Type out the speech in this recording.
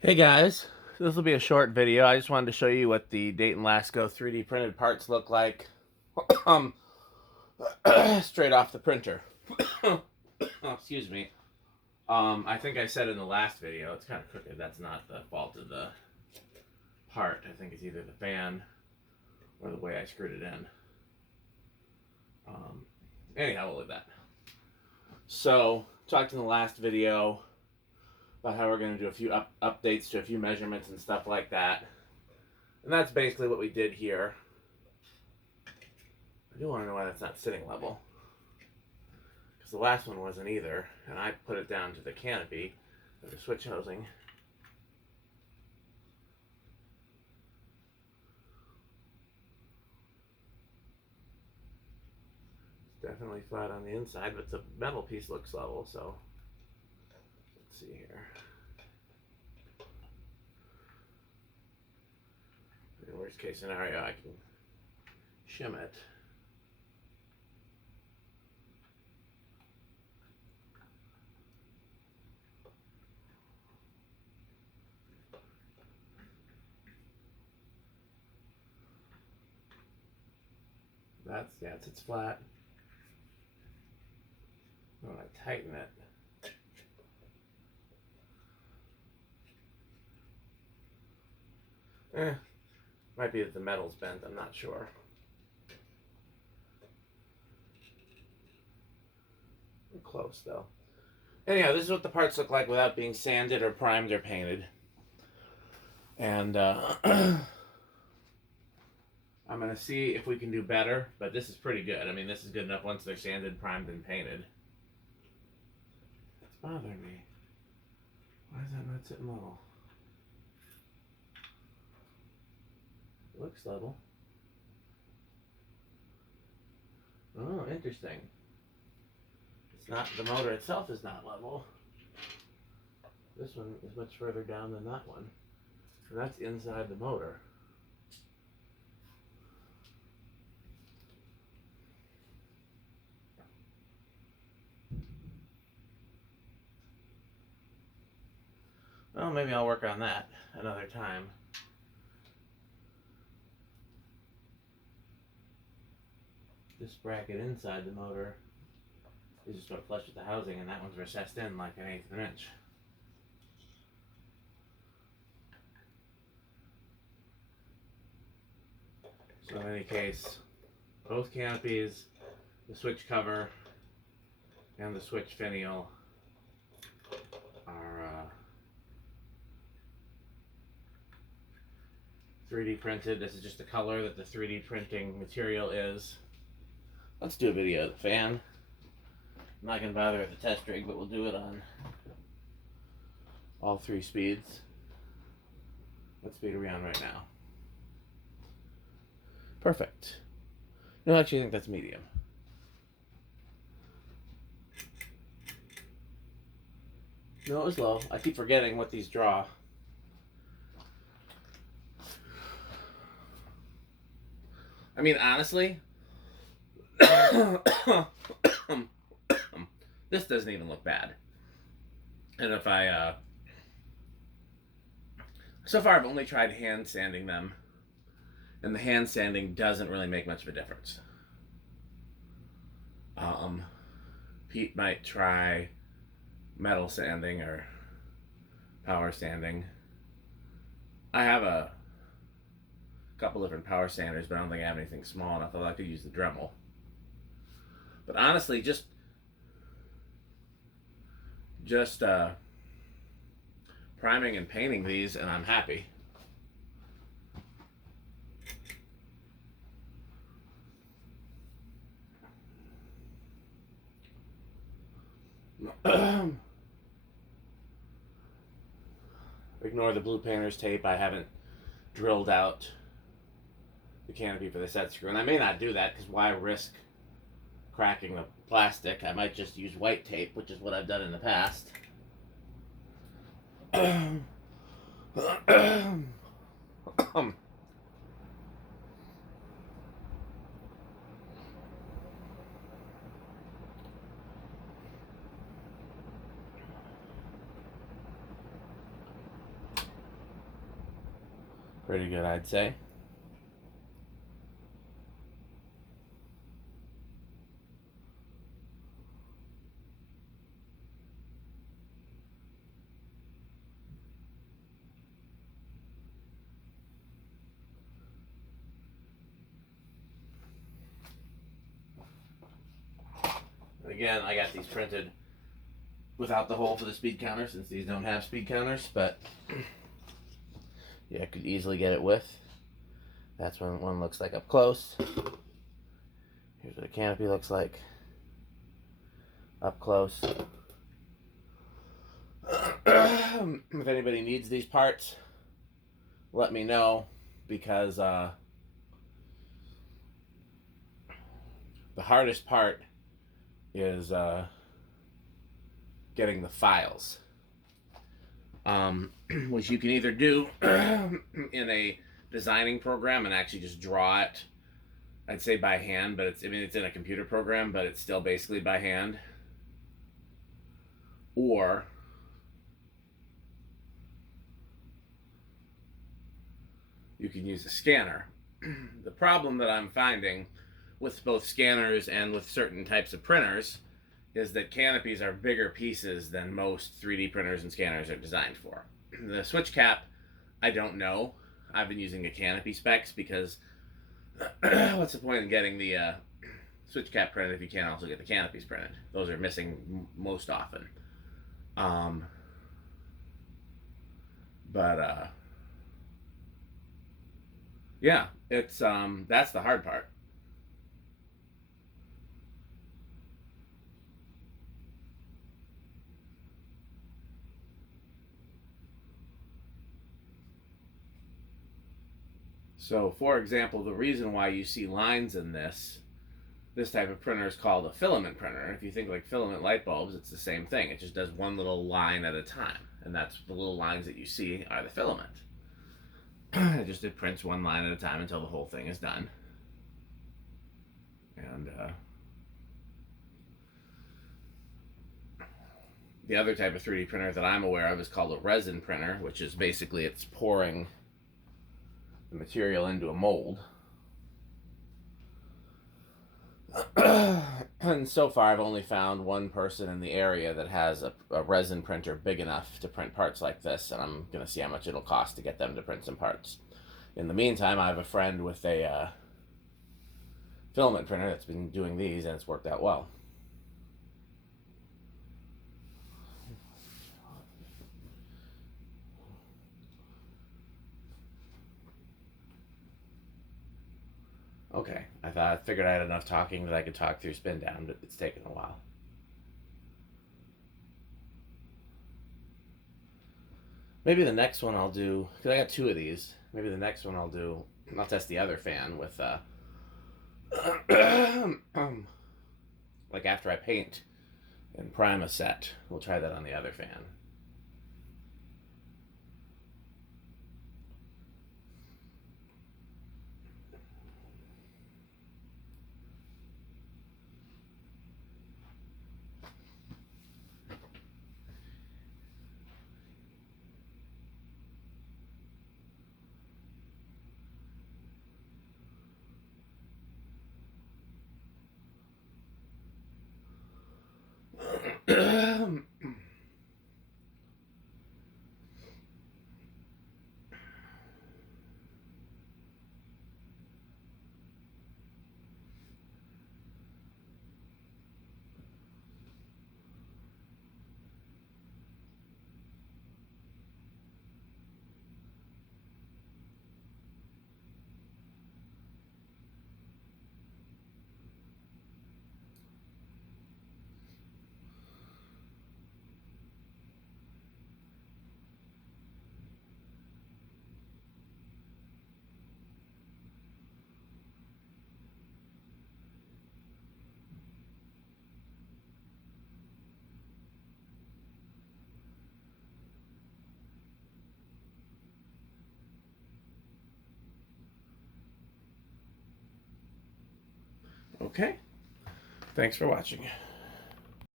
Hey guys, this will be a short video. I just wanted to show you what the Dayton Lasko 3D printed parts look like um, straight off the printer. Oh, excuse me. I think I said in the last video, it's kind of crooked. That's not the fault of the part. I think it's either the fan or the way I screwed it in. Anyhow, we'll leave that. So, talked in the last video about how we're going to do a few updates to a few measurements and stuff like that. And that's basically what we did here. I do want to know why that's not sitting level. Because the last one wasn't either. And I put it down to the canopy of the switch housing. It's definitely flat on the inside, but the metal piece looks level, so let's see here. In the worst case scenario, I can shim it. It sits flat. When I tighten it, might be that the metal's bent, I'm not sure. We're close though. Anyhow, this is what the parts look like without being sanded or primed or painted. And I'm going to see if we can do better, but this is pretty good. I mean, this is good enough once they're sanded, primed, and painted. It's bothering me. Why is that not sitting level? It looks level. Oh, interesting. It's not, the motor itself is not level. This one is much further down than that one. And that's inside the motor. Well, maybe I'll work on that another time. This bracket inside the motor is just about flush with the housing, and that one's recessed in like 1/8 of an inch. So in any case, both canopies, the switch cover, and the switch finial are 3D printed. This is just the color that the 3D printing material is. Let's do a video of the fan. I'm not going to bother with the test rig, but we'll do it on all 3 speeds. What speed are we on right now? Perfect. No, I actually think that's medium. No, it was low. I keep forgetting what these draw. I mean, honestly, this doesn't even look bad. And if I, so far I've only tried hand sanding them, and the hand sanding doesn't really make much of a difference. Pete might try metal sanding or power sanding. I have a couple different power sanders, but I don't think I have anything small enough. I'd like to use the Dremel. But honestly, just priming and painting these, and I'm happy. Ignore the blue painter's tape. I haven't drilled out the canopy for the set screw, and I may not do that because why risk cracking the plastic? I might just use white tape, which is what I've done in the past. Pretty good, I'd say. Again, I got these printed without the hole for the speed counter since these don't have speed counters, but yeah, I could easily get it with. That's what one looks like up close. Here's what a canopy looks like up close. If anybody needs these parts, let me know, because the hardest part is getting the files, which you can either do in a designing program and actually just draw it, I'd say by hand, but it's in a computer program, but it's still basically by hand. Or you can use a scanner. The problem that I'm finding with both scanners and with certain types of printers is that canopies are bigger pieces than most 3D printers and scanners are designed for. The switch cap, I don't know. I've been using the canopy specs because what's the point in getting the switch cap printed if you can't also get the canopies printed? Those are missing most often. Yeah, it's that's the hard part. So, for example, the reason why you see lines in this type of printer is called a filament printer. If you think like filament light bulbs, it's the same thing. It just does one little line at a time, and that's the little lines that you see are the filament. It prints one line at a time until the whole thing is done. And the other type of 3D printer that I'm aware of is called a resin printer, which is basically it's pouring the material into a mold. And so far I've only found one person in the area that has a resin printer big enough to print parts like this, and I'm going to see how much it'll cost to get them to print some parts. In the meantime, I have a friend with a filament printer that's been doing these, and it's worked out well. Okay, I figured I had enough talking that I could talk through spin down, but it's taken a while. Maybe the next one I'll do, because I got two of these. Maybe the next one I'll test the other fan with, like after I paint and prime a set, we'll try that on the other fan. Okay, thanks for watching.